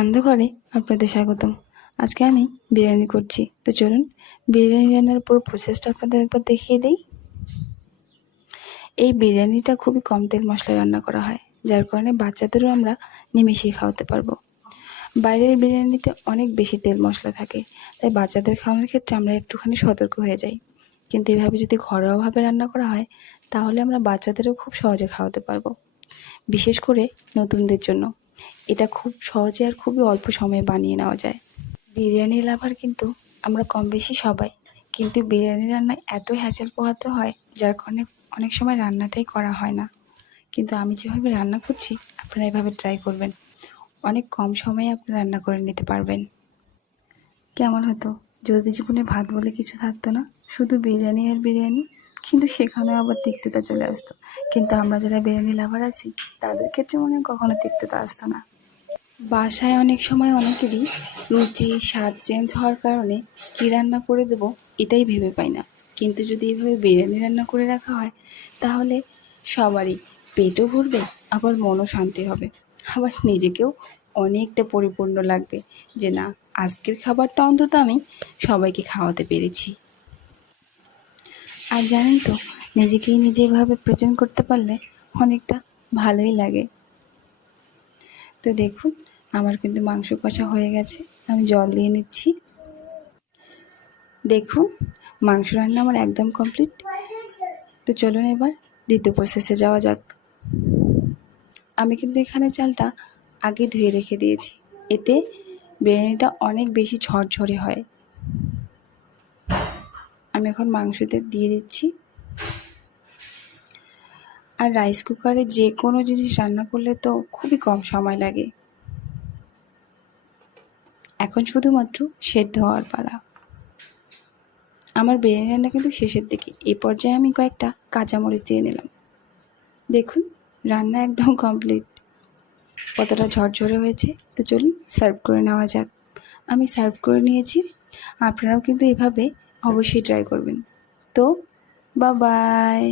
অন্ধকারে আপনাদের স্বাগতম। আজকে আমি বিরিয়ানি করছি। তো চলুন বিরিয়ানি রান্নার পুরো প্রসেসটা আপনাদের একবার দেখিয়ে দিই। এই বিরিয়ানিটা খুবই কম তেল মশলায় রান্না করা হয়, যার কারণে বাচ্চাদেরও আমরা নিমিষেই খাওয়াতে পারবো। বাইরের বিরিয়ানিতে অনেক বেশি তেল মশলা থাকে, তাই বাচ্চাদের খাওয়ানোর ক্ষেত্রে আমরা একটুখানি সতর্ক হয়ে যাই। কিন্তু এভাবে যদি ঘরোয়াভাবে রান্না করা হয়, তাহলে আমরা বাচ্চাদেরও খুব সহজে খাওয়াতে পারবো, বিশেষ করে নতুনদের জন্য। এটা খুব সহজে আর খুবই অল্প সময়ে বানিয়ে নেওয়া যায়। বিরিয়ানি লাভার কিন্তু আমরা কম বেশি সবাই, কিন্তু বিরিয়ানি রান্নায় এত হ্যাসেল পোহাতে হয়, যার কারণে অনেক সময় রান্নাটাই করা হয় না। কিন্তু আমি যেভাবে রান্না করছি, আপনারা এভাবে ট্রাই করবেন, অনেক কম সময়ে আপনারা রান্না করে নিতে পারবেন। কেমন হতো যদি জীবনে ভাত বলে কিছু থাকতো না, শুধু বিরিয়ানি আর বিরিয়ানি, কিন্তু সেখানেও আবার তিক্ততা চলে আসতো। কিন্তু আমরা যারা বিরিয়ানি লাভার আছি, তাদের ক্ষেত্রে মনে হয় কখনো তিক্ততা আসতো না। বাসায় অনেক সময় অনেকেরই রুচি স্বাদ চেঞ্জ হওয়ার কারণে কী রান্না করে দেবো এটাই ভেবে পাই না। কিন্তু যদি এভাবে বিরিয়ানি রান্না করে রাখা হয়, তাহলে সবারই পেটও ভরবে, আবার মনও শান্তি হবে, আবার নিজেকেও অনেকটা পরিপূর্ণ লাগবে যে না, আজকের খাবারটা অন্তত আমি সবাইকে খাওয়াতে পেরেছি। আর জানেন তো, নিজেকেই নিজে এভাবে প্রেজেন্ট করতে পারলে অনেকটা ভালোই লাগে। তো দেখুন, আমার কিন্তু মাংস কষা হয়ে গেছে, আমি জল দিয়ে নিচ্ছি। দেখুন, মাংস রান্না আমার একদম কমপ্লিট। তো চলুন এবার দ্বিতীয় প্রসেসে যাওয়া যাক। আমি কিন্তু এখানে চালটা আগে ধুয়ে রেখে দিয়েছি, এতে বিরিয়ানিটা অনেক বেশি ঝরঝরে হয়। আমি এখন মাংসতে দিয়ে দিচ্ছি। আর রাইস কুকারে যে কোনো জিনিস রান্না করলে তো খুবই কম সময় লাগে। এখন শুধুমাত্র সেদ্ধ হওয়ার পালা। আমার বিরিয়ানি রান্না কিন্তু শেষের দিকে, এই পর্যায়ে আমি কয়েকটা কাঁচামরিচ দিয়ে নিলাম। দেখুন, রান্না একদম কমপ্লিট, কতটা ঝরঝরে হয়েছে। তো চলুন সার্ভ করে নেওয়া যাক। আমি সার্ভ করে নিয়েছি, আপনারাও কিন্তু এভাবে অবশ্যই ট্রাই করবেন। তো বাই বাই।